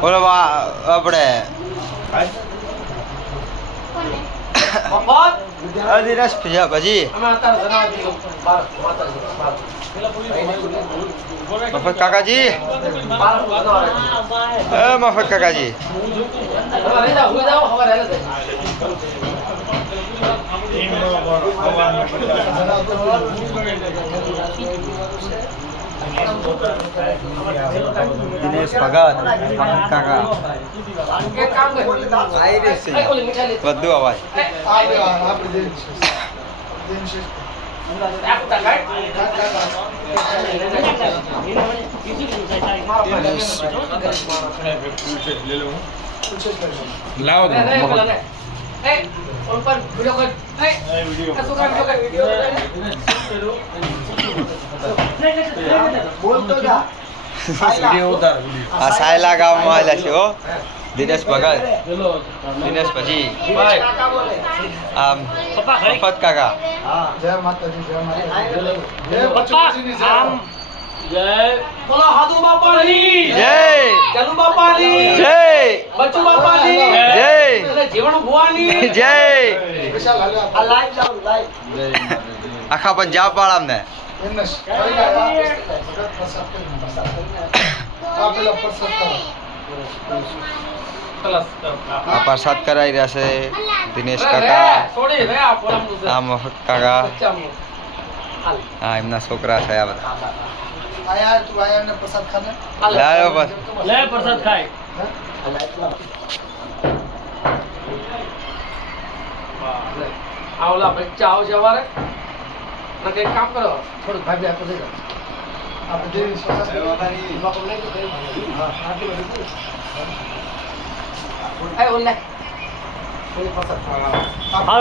બોલો આપણે દિનેશ ભજી મફત કાકાજી મફત કાકાજી દિનેશ ભગત કાકા બધું અવાજ લાવો આ સાયલા ગામમાં આવેલા છે હો દિનેશ ભગત દિનેશ પછી આમ મફત કાકા જય માતાજી જય જય બોલો હાદુ બાપાની જય ચાલુ બાપાની જય બચ્ચુ બાપાની જય જીવણ ભુવાની જય વિશાલ હાલે આ લાઈવ જાવ લાઈવ આખા પંજાબ વાળા ને એમનેશ આ પ્રસાદ કરાઈ રહ્યા છે દિનેશ કાકા છોડી રે આ પોરામનું આ મફત કાકા બચ્ચાનું હા એમના છોકરા છે આ બધા આયા તું આયા ને પ્રસાદ ખાને લાયો બસ લે પ્રસાદ ખાય આવલા બચ્ચા આવશે સવારે ના કઈ કામ કરો થોડું ભાભી આપો દે આપણે દેવી સ્વસાથી બાપુ લઈ તો કરી હા આટલી બધી એ ઓલે ઓલે પ્રસાદ